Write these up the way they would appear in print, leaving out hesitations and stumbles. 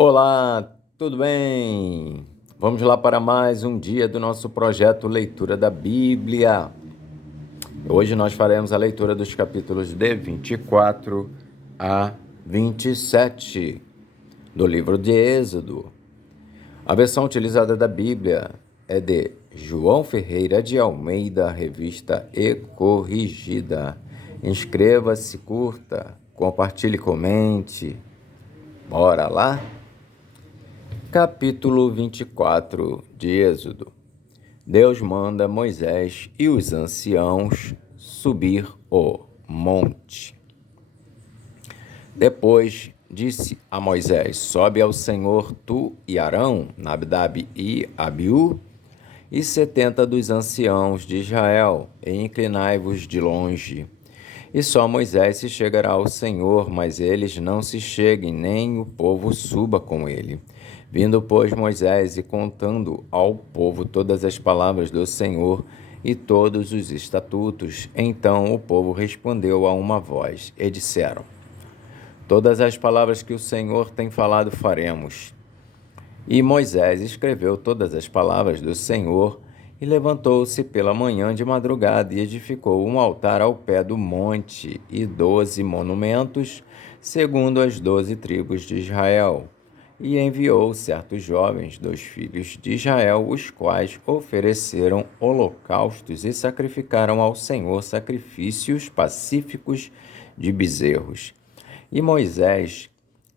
Olá, tudo bem? Vamos lá para mais um dia do nosso projeto Leitura da Bíblia. Hoje nós faremos a leitura dos capítulos de 24 a 27 do livro de Êxodo. A versão utilizada da Bíblia é de João Ferreira de Almeida, revista e corrigida. Inscreva-se, curta, compartilhe, comente. Bora lá? Capítulo 24 de Êxodo. Deus manda Moisés e os anciãos subir o monte. Depois disse a Moisés: Sobe ao Senhor tu e Arão, Nadab e Abiú, e 70 dos anciãos de Israel, e inclinai-vos de longe. E só Moisés se chegará ao Senhor, mas eles não se cheguem, nem o povo suba com ele. Vindo, pois, Moisés e contando ao povo todas as palavras do Senhor e todos os estatutos, então o povo respondeu a uma voz, e disseram: Todas as palavras que o Senhor tem falado faremos. E Moisés escreveu todas as palavras do Senhor, e levantou-se pela manhã de madrugada e edificou um altar ao pé do monte e 12 monumentos, segundo as 12 tribos de Israel. E enviou certos jovens dos filhos de Israel, os quais ofereceram holocaustos e sacrificaram ao Senhor sacrifícios pacíficos de bezerros. E Moisés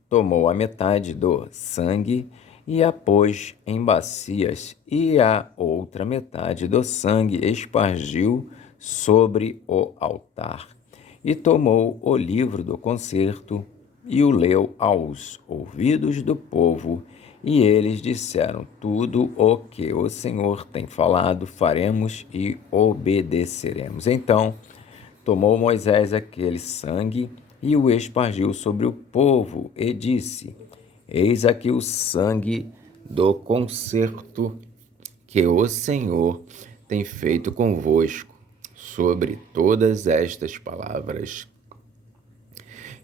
tomou a metade do sangue e a pôs em bacias, e a outra metade do sangue espargiu sobre o altar. E tomou o livro do concerto e o leu aos ouvidos do povo, e eles disseram: Tudo o que o Senhor tem falado faremos e obedeceremos. Então tomou Moisés aquele sangue e o espargiu sobre o povo, e disse: Eis aqui o sangue do concerto que o Senhor tem feito convosco, sobre todas estas palavras.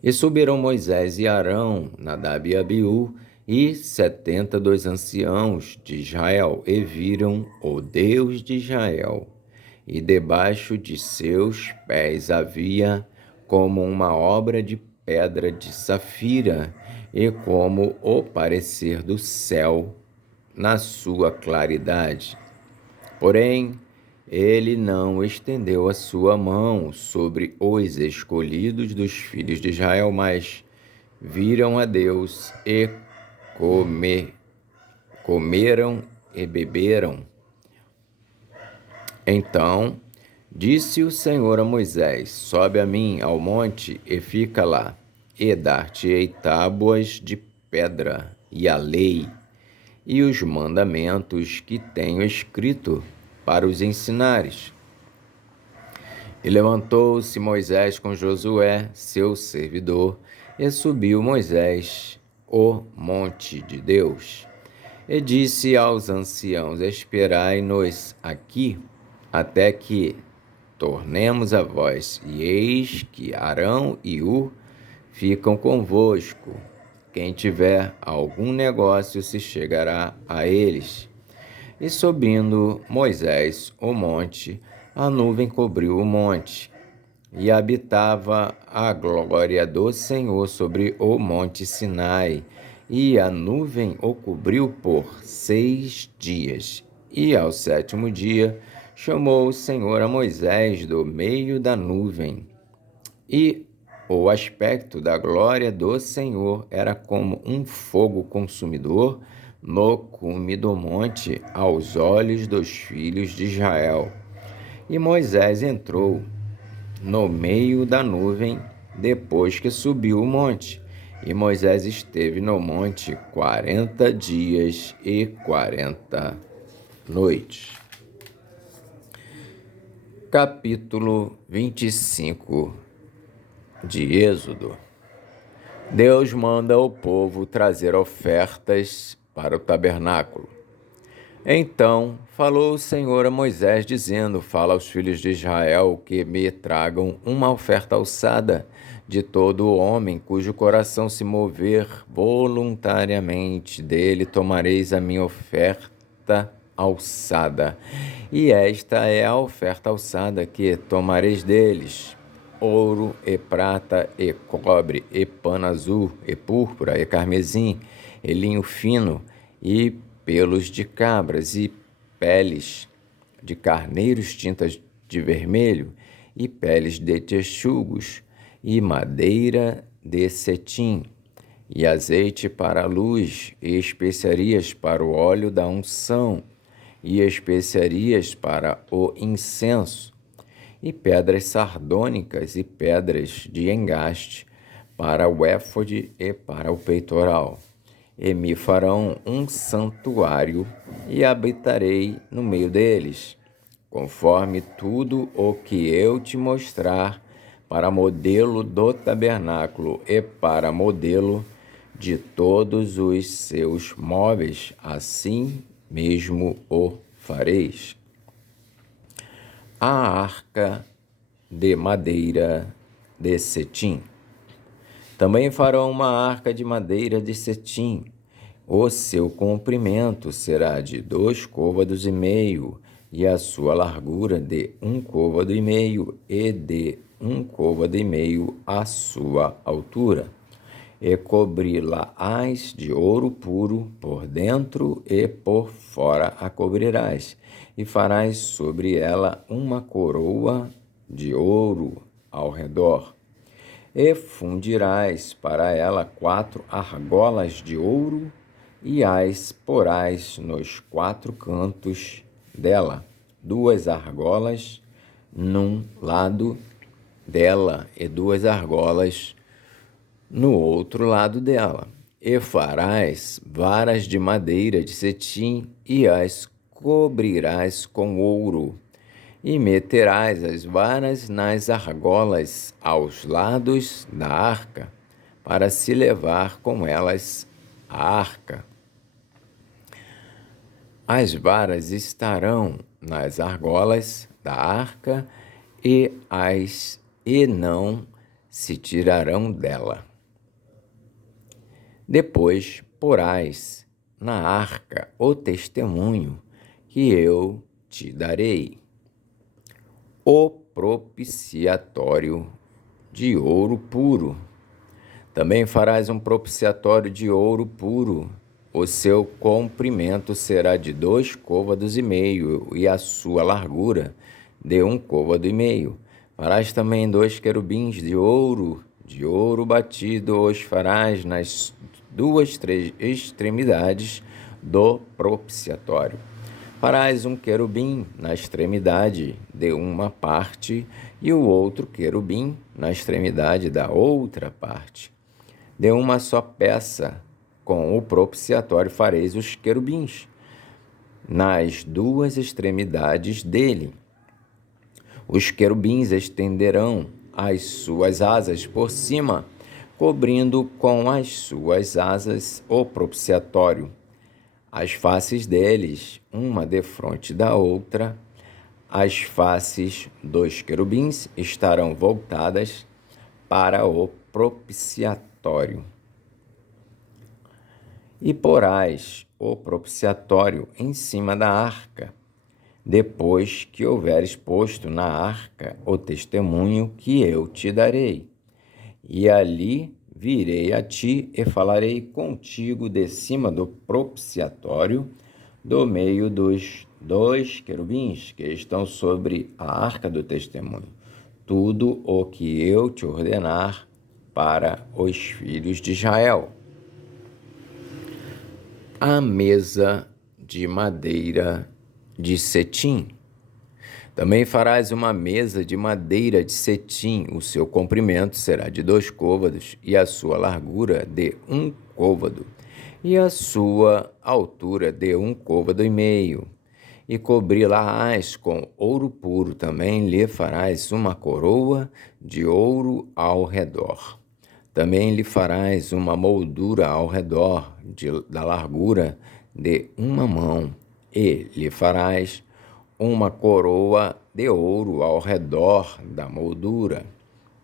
E subiram Moisés e Arão, Nadab e Abiú, e 70 dos anciãos de Israel, e viram o Deus de Israel. E debaixo de seus pés havia como uma obra de pedra de safira, e como o parecer do céu na sua claridade. Porém, ele não estendeu a sua mão sobre os escolhidos dos filhos de Israel, mas viram a Deus e comeram e beberam. Então disse o Senhor a Moisés: Sobe a mim ao monte e fica lá, e dar-te-ei tábuas de pedra, e a lei, e os mandamentos que tenho escrito, para os ensinares. E levantou-se Moisés com Josué, seu servidor, e subiu Moisés o monte de Deus. E disse aos anciãos: Esperai-nos aqui, até que tornemos a vós, e eis que Arão e Hur ficam convosco. Quem tiver algum negócio se chegará a eles. E subindo Moisés o monte, a nuvem cobriu o monte, e habitava a glória do Senhor sobre o monte Sinai, e a nuvem o cobriu por 6 dias. E ao 7º dia chamou o Senhor a Moisés do meio da nuvem, e o aspecto da glória do Senhor era como um fogo consumidor no cume do monte aos olhos dos filhos de Israel. E Moisés entrou no meio da nuvem depois que subiu o monte. E Moisés esteve no monte 40 dias e 40 noites. Capítulo 25 de Êxodo. Deus manda o povo trazer ofertas para o tabernáculo. Então falou o Senhor a Moisés, dizendo: Fala aos filhos de Israel que me tragam uma oferta alçada de todo homem cujo coração se mover voluntariamente, dele tomareis a minha oferta alçada. E esta é a oferta alçada que tomareis deles: ouro e prata e cobre e pano azul e púrpura e carmesim e linho fino e pelos de cabras e peles de carneiros tintas de vermelho e peles de texugos e madeira de cetim e azeite para a luz e especiarias para o óleo da unção e especiarias para o incenso e pedras sardônicas e pedras de engaste para o éfode e para o peitoral. E me farão um santuário e habitarei no meio deles, conforme tudo o que eu te mostrar, para modelo do tabernáculo e para modelo de todos os seus móveis, assim mesmo o fareis. A arca de madeira de cetim. Também farão uma arca de madeira de cetim. O seu comprimento será de 2 côvados e meio, e a sua largura de 1 côvado e meio, e de 1 côvado e meio a sua altura. E cobri-la-ás de ouro puro, por dentro e por fora a cobrirás, e farás sobre ela uma coroa de ouro ao redor. E fundirás para ela 4 argolas de ouro, e as porás nos 4 cantos dela, 2 argolas num lado dela e 2 argolas no outro lado dela. E farás varas de madeira de cetim e as cobrirás com ouro. E meterás as varas nas argolas aos lados da arca, para se levar com elas a arca. As varas estarão nas argolas da arca e não se tirarão dela. Depois porás na arca o testemunho que eu te darei, o propiciatório de ouro puro. Também farás um propiciatório de ouro puro. O seu comprimento será de 2 côvados e meio, e a sua largura de 1 côvado e meio. Farás também 2 querubins de ouro batido, os farás nas 2 extremidades do propiciatório. Farás um querubim na extremidade de uma parte e o outro querubim na extremidade da outra parte. De uma só peça, com o propiciatório fareis os querubins nas 2 extremidades dele. Os querubins estenderão as suas asas por cima, cobrindo com as suas asas o propiciatório. As faces deles, uma defronte da outra, as faces dos querubins estarão voltadas para o propiciatório. E porás o propiciatório em cima da arca, depois que houveres posto na arca o testemunho que eu te darei. E ali virei a ti e falarei contigo de cima do propiciatório, do meio dos 2 querubins que estão sobre a arca do testemunho, tudo o que eu te ordenar para os filhos de Israel. A mesa de madeira de cetim. Também farás uma mesa de madeira de cetim. O seu comprimento será de 2 côvados, e a sua largura de 1 côvado, e a sua altura de 1 côvado e meio. E cobri-la-ás com ouro puro. Também lhe farás uma coroa de ouro ao redor. Também lhe farás uma moldura ao redor da largura de 1 mão, e lhe farás uma coroa de ouro ao redor da moldura.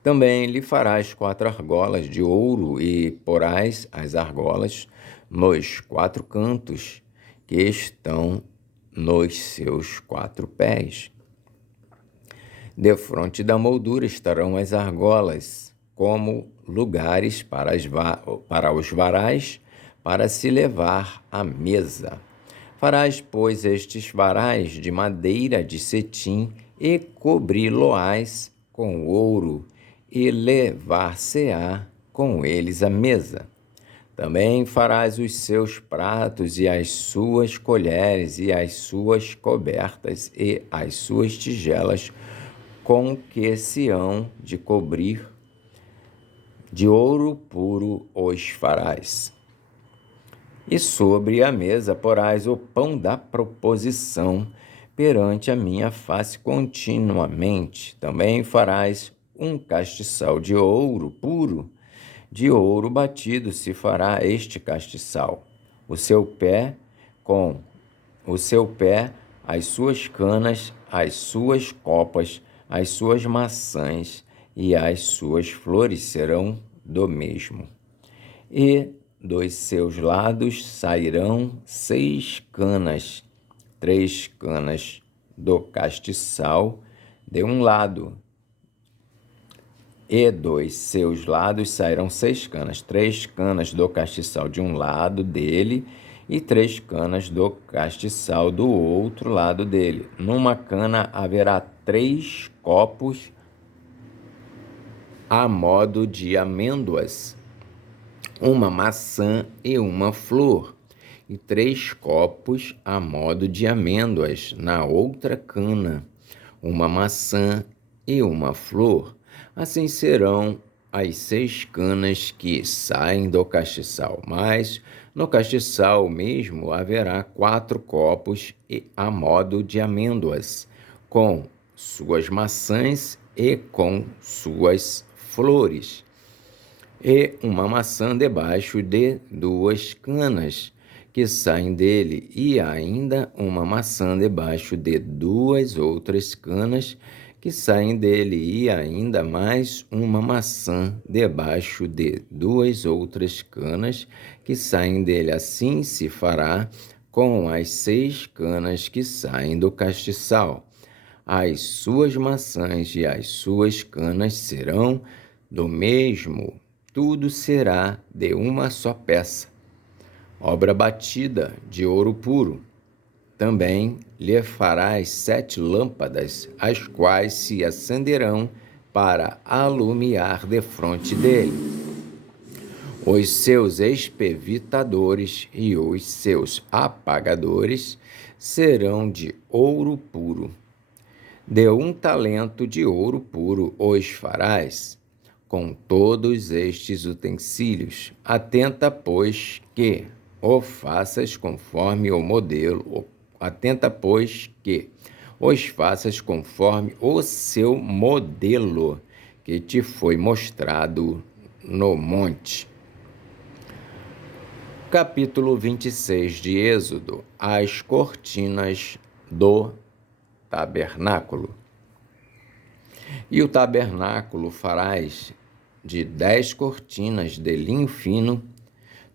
Também lhe farás 4 argolas de ouro e porás as argolas nos 4 cantos que estão nos seus 4 pés. Defronte da moldura estarão as argolas, como lugares para os varais, para se levar à mesa. Farás, pois, estes varais de madeira de cetim e cobri-lo-ás com ouro, e levar-se-á com eles à mesa. Também farás os seus pratos e as suas colheres e as suas cobertas e as suas tigelas com que se hão de cobrir, de ouro puro os farás. E sobre a mesa porás o pão da proposição perante a minha face continuamente. Também farás um castiçal de ouro puro, de ouro batido se fará este castiçal. O seu pé, as suas canas, as suas copas, as suas maçãs e as suas flores serão do mesmo. E dos seus lados sairão 6 canas, 3 canas do castiçal de um lado, e dos seus lados sairão 6 canas, 3 canas do castiçal de um lado dele e 3 canas do castiçal do outro lado dele. Numa cana haverá 3 copos a modo de amêndoas, uma maçã e uma flor, e 3 copos a modo de amêndoas na outra cana, uma maçã e uma flor. Assim serão as 6 canas que saem do castiçal, mas no castiçal mesmo haverá 4 copos a modo de amêndoas, com suas maçãs e com suas flores, e uma maçã debaixo de 2 canas que saem dele, e ainda uma maçã debaixo de 2 outras canas que saem dele, e ainda mais uma maçã debaixo de 2 outras canas que saem dele. Assim se fará com as 6 canas que saem do castiçal. As suas maçãs e as suas canas serão do mesmo, tudo será de uma só peça, obra batida de ouro puro. Também lhe farás 7 lâmpadas, as quais se acenderão para alumiar defronte dele. Os seus espevitadores e os seus apagadores serão de ouro puro. De 1 talento de ouro puro os farás, com todos estes utensílios. Atenta, pois, que o faças conforme o modelo. Atenta, pois, que os faças conforme o seu modelo que te foi mostrado no monte. Capítulo 26 de Êxodo. As cortinas do tabernáculo. E o tabernáculo farás de 10 cortinas de linho fino,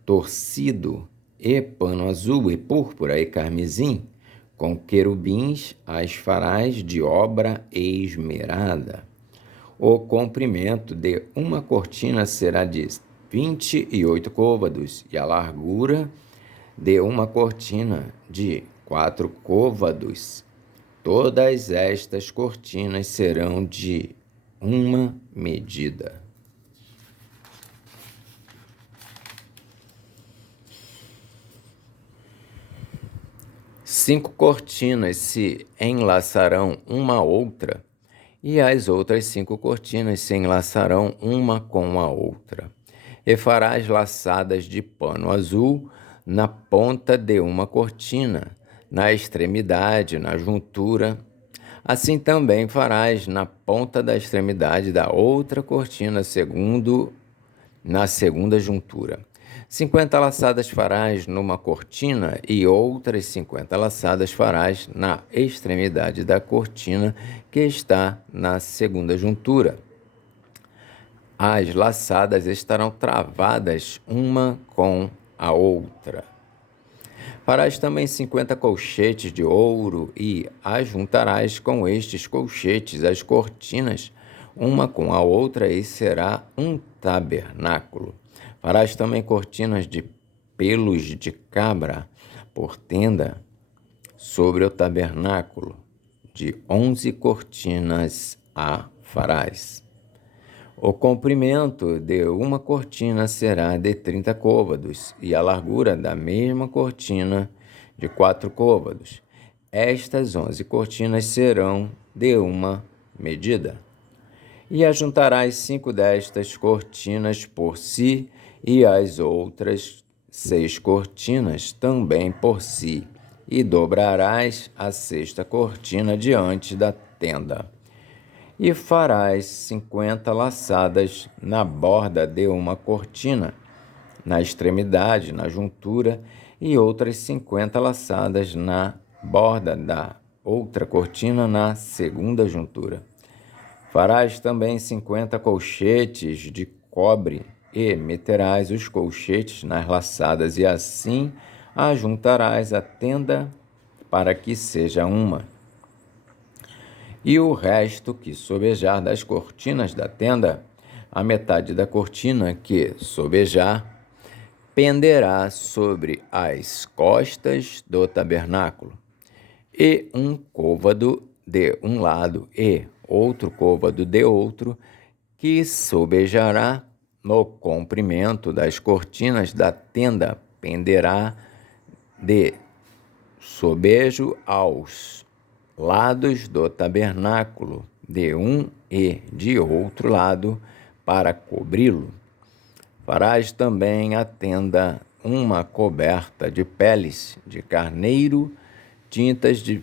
torcido, e pano azul, e púrpura, e carmesim. Com querubins as farás de obra esmerada. O comprimento de uma cortina será de 28 côvados, e a largura de uma cortina de 4 côvados. Todas estas cortinas serão de uma medida. Cinco cortinas se enlaçarão uma à outra, e as outras 5 cortinas se enlaçarão uma com a outra. E farás laçadas de pano azul na ponta de uma cortina, na extremidade, na juntura. Assim também farás na ponta da extremidade da outra cortina, na segunda juntura. 50 laçadas farás numa cortina, e outras 50 laçadas farás na extremidade da cortina que está na segunda juntura. As laçadas estarão travadas uma com a outra. Farás também 50 colchetes de ouro e ajuntarás com estes colchetes as cortinas, uma com a outra, e será um tabernáculo. Farás também cortinas de pelos de cabra por tenda sobre o tabernáculo. De 11 cortinas a farás. O comprimento de uma cortina será de 30 côvados, e a largura da mesma cortina de 4 côvados. Estas 11 cortinas serão de uma medida. E ajuntarás 5 destas cortinas por si, e as outras 6 cortinas também por si, e dobrarás a 6ª cortina diante da tenda. E farás 50 laçadas na borda de uma cortina, na extremidade, na juntura, e outras 50 laçadas na borda da outra cortina, na segunda juntura. Farás também 50 colchetes de cobre, e meterás os colchetes nas laçadas, e assim ajuntarás a tenda para que seja uma. E o resto que sobejar das cortinas da tenda, a metade da cortina que sobejar, penderá sobre as costas do tabernáculo, e um côvado de um lado e outro côvado de outro, que sobejará no comprimento das cortinas da tenda, penderá de sobejo aos lados do tabernáculo, de um e de outro lado, para cobri-lo. Farás também a tenda uma coberta de peles de carneiro, tintas de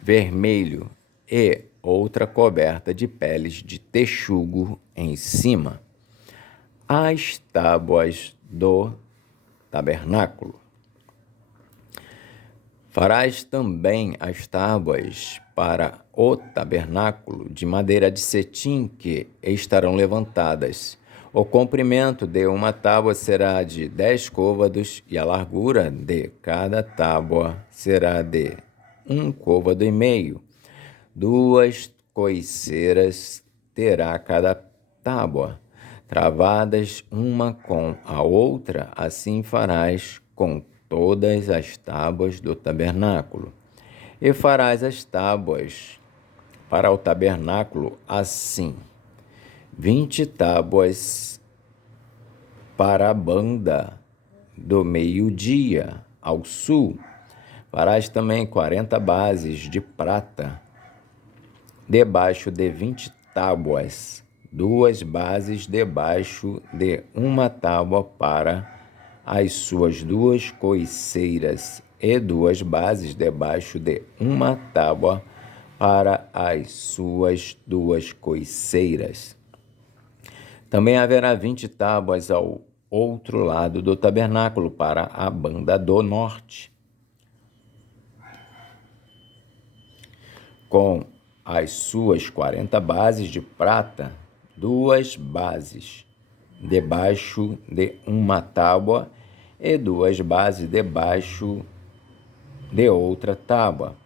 vermelho, e outra coberta de peles de texugo em cima. As tábuas do tabernáculo. Farás também as tábuas para o tabernáculo de madeira de cetim, que estarão levantadas. O comprimento de uma tábua será de 10 côvados, e a largura de cada tábua será de 1,5 côvado. 2 coiceiras terá cada tábua, travadas uma com a outra, assim farás com todas as tábuas do tabernáculo. E farás as tábuas para o tabernáculo assim: 20 tábuas para a banda do meio-dia ao sul. Farás também 40 bases de prata, debaixo de 20 tábuas, 2 bases debaixo de uma tábua para as suas 2 coiceiras, e 2 bases debaixo de uma tábua para as suas 2 coiceiras. Também haverá 20 tábuas ao outro lado do tabernáculo, para a banda do norte, com as suas 40 bases de prata, 2 bases debaixo de uma tábua, e 2 bases debaixo de outra tábua.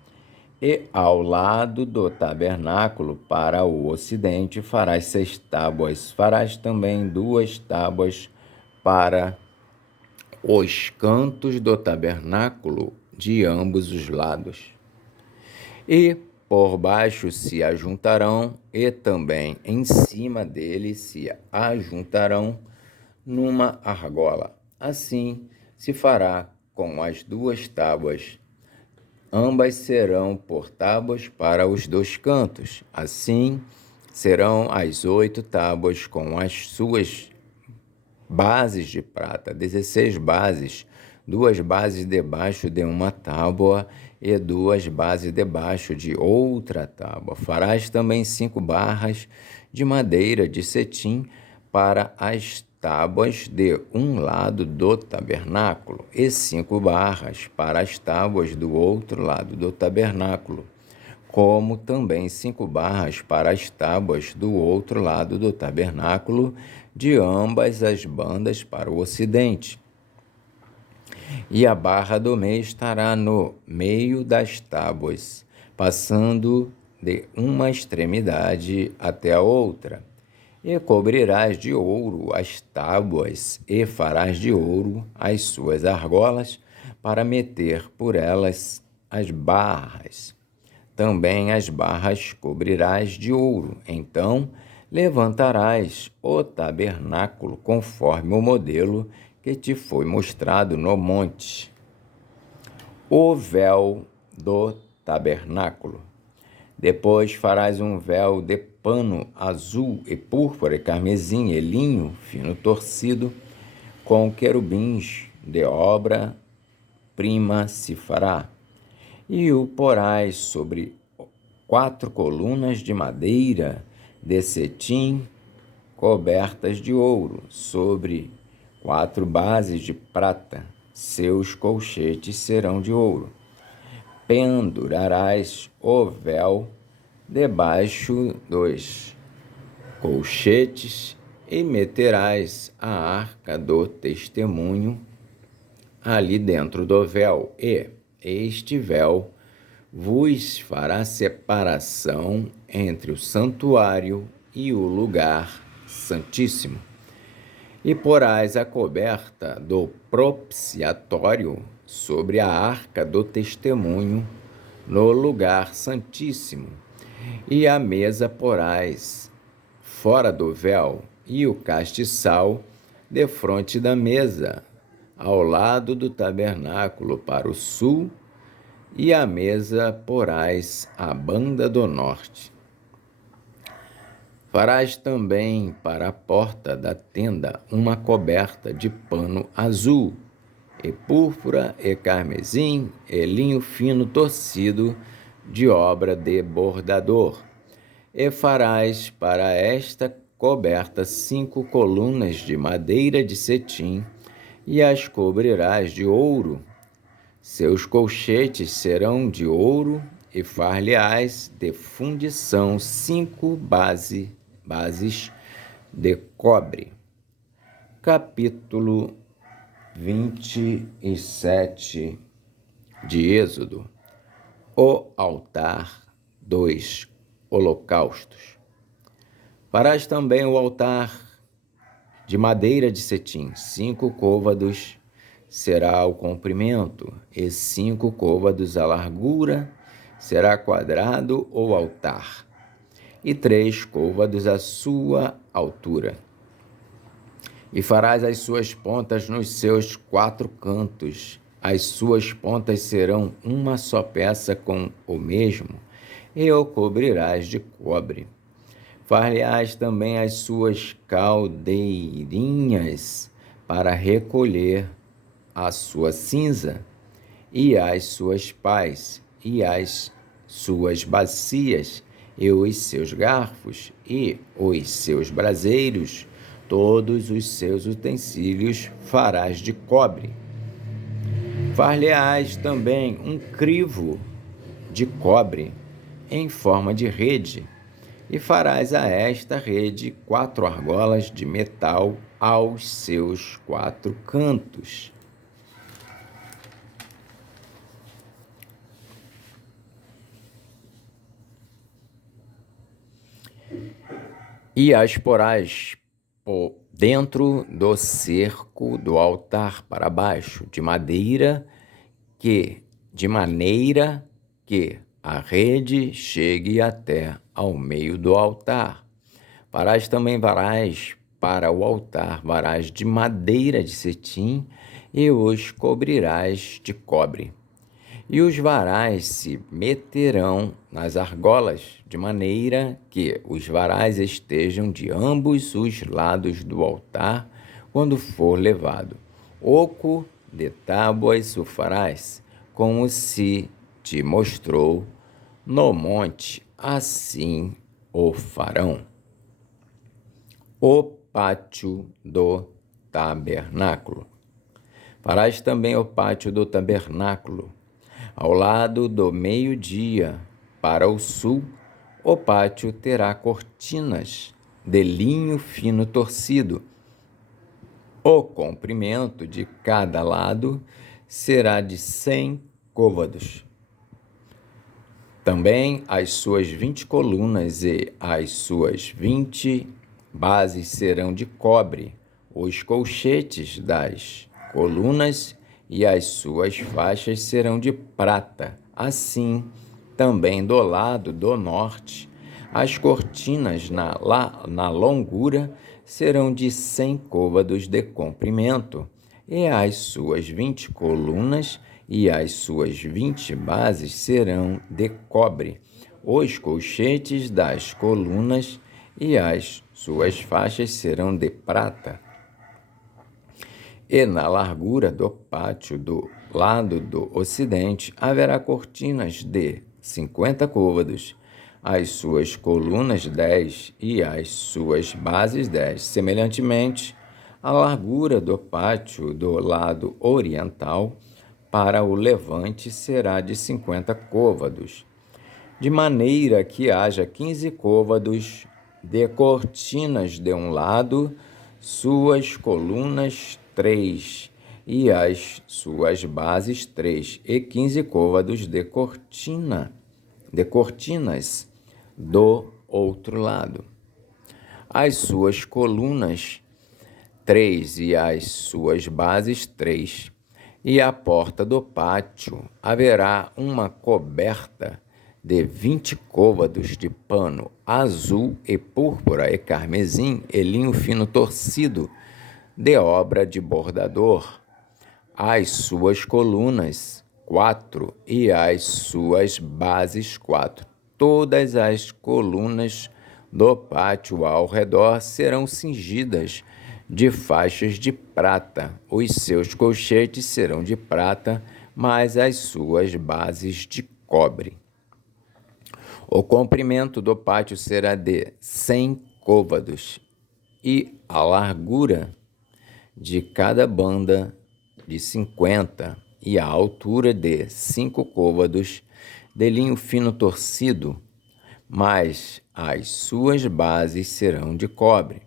E ao lado do tabernáculo, para o ocidente, farás 6 tábuas. Farás também 2 tábuas para os cantos do tabernáculo de ambos os lados. E por baixo se ajuntarão, e também em cima dele se ajuntarão numa argola. Assim se fará com as 2 tábuas. Ambas serão por tábuas para os 2 cantos. Assim serão as 8 tábuas com as suas bases de prata, 16 bases, 2 bases debaixo de uma tábua e 2 bases debaixo de outra tábua. Farás também 5 barras de madeira de cetim para as tábuas de um lado do tabernáculo, e 5 barras para as tábuas do outro lado do tabernáculo. como também 5 barras para as tábuas do outro lado do tabernáculo, de ambas as bandas para o ocidente. E a barra do meio estará no meio das tábuas, passando de uma extremidade até a outra. E cobrirás de ouro as tábuas, e farás de ouro as suas argolas, para meter por elas as barras. Também as barras cobrirás de ouro. Então levantarás o tabernáculo conforme o modelo que te foi mostrado no monte. O véu do tabernáculo. Depois farás um véu de pano azul e púrpura e carmesim e linho fino torcido, com querubins de obra-prima se fará. E o porás sobre 4 colunas de madeira de cetim cobertas de ouro, sobre 4 bases de prata. Seus colchetes serão de ouro. Pendurarás o véu debaixo dos colchetes e meterás a arca do testemunho ali dentro do véu, e este véu vos fará separação entre o santuário e o lugar santíssimo. E porás a coberta do propiciatório sobre a arca do testemunho no lugar santíssimo, e a mesa porás fora do véu, e o castiçal defronte da mesa, ao lado do tabernáculo para o sul, e a mesa porás à banda do norte. Farás também para a porta da tenda uma coberta de pano azul, e púrpura, e carmesim, e linho fino torcido, de obra de bordador. E farás para esta coberta 5 colunas de madeira de cetim, e as cobrirás de ouro. Seus colchetes serão de ouro, e far-lhe-ás de fundição 5 bases de cobre. Capítulo 27 de Êxodo. O altar dos holocaustos. Farás também o altar de madeira de cetim, 5 côvados será o comprimento, e 5 côvados a largura, será quadrado o altar, e 3 côvados a sua altura. E farás as suas pontas nos seus 4 cantos, as suas pontas serão uma só peça com o mesmo, e o cobrirás de cobre. Far-lhe-ás também as suas caldeirinhas para recolher a sua cinza, e as suas pás, e as suas bacias, e os seus garfos, e os seus braseiros, todos os seus utensílios farás de cobre. Far-lhe-ás também um crivo de cobre em forma de rede, e farás a esta rede 4 argolas de metal aos seus 4 cantos. E as porás dentro do cerco do altar para baixo, de maneira que a rede chegue até ao meio do altar. Farás também varais para o altar, varais de madeira de cetim, e os cobrirás de cobre. E os varais se meterão nas argolas, de maneira que os varais estejam de ambos os lados do altar quando for levado. Oco de tábuas o farás, como se te mostrou no monte, assim o farão. O pátio do tabernáculo. Farás também o pátio do tabernáculo, ao lado do meio-dia, para o sul, o pátio terá cortinas de linho fino torcido. O comprimento de cada lado será de 100 côvados. Também as suas 20 colunas e as suas 20 bases serão de cobre, os colchetes das colunas e as suas faixas serão de prata. Assim, também do lado do norte, as cortinas na longura serão de 100 côvados de comprimento, e as suas 20 colunas e as suas 20 bases serão de cobre. Os colchetes das colunas e as suas faixas serão de prata. E na largura do pátio do lado do ocidente haverá cortinas de 50 côvados, as suas colunas 10 e as suas bases 10. Semelhantemente, a largura do pátio do lado oriental para o levante será de 50 côvados, de maneira que haja 15 côvados de cortinas de um lado, suas colunas 3 e as suas bases 3, e 15 côvados de cortinas do outro lado. As suas colunas 3 e as suas bases 3. E à porta do pátio haverá uma coberta de 20 côvados de pano azul e púrpura e carmesim e linho fino torcido, de obra de bordador. As suas colunas 4 e as suas bases 4. Todas as colunas do pátio ao redor serão cingidas de faixas de prata. Os seus colchetes serão de prata, mas as suas bases de cobre. O comprimento do pátio será de 100 côvados e a largura de cada banda de 50 e a altura de 5 côvados de linho fino torcido, mas as suas bases serão de cobre.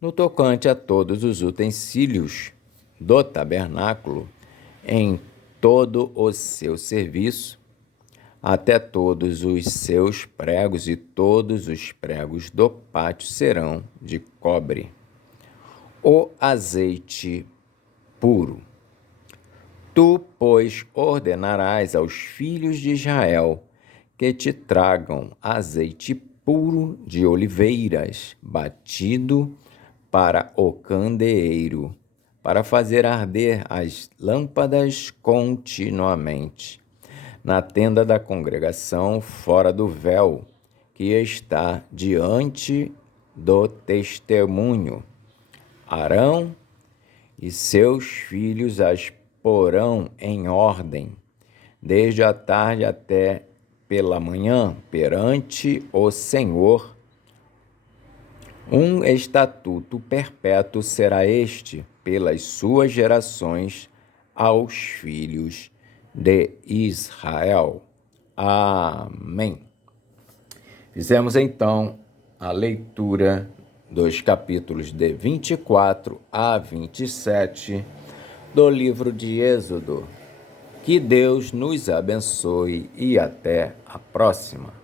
No tocante a todos os utensílios do tabernáculo, em todo o seu serviço, até todos os seus pregos e todos os pregos do pátio serão de cobre. O azeite puro. Tu, pois, ordenarás aos filhos de Israel que te tragam azeite puro de oliveiras, batido para o candeeiro, para fazer arder as lâmpadas continuamente, na tenda da congregação, fora do véu, que está diante do testemunho. Arão e seus filhos as porão em ordem, desde a tarde até pela manhã, perante o Senhor. Um estatuto perpétuo será este pelas suas gerações aos filhos de Israel. Amém. Fizemos então a leitura dos capítulos de 24 a 27 do livro de Êxodo. Que Deus nos abençoe e até a próxima.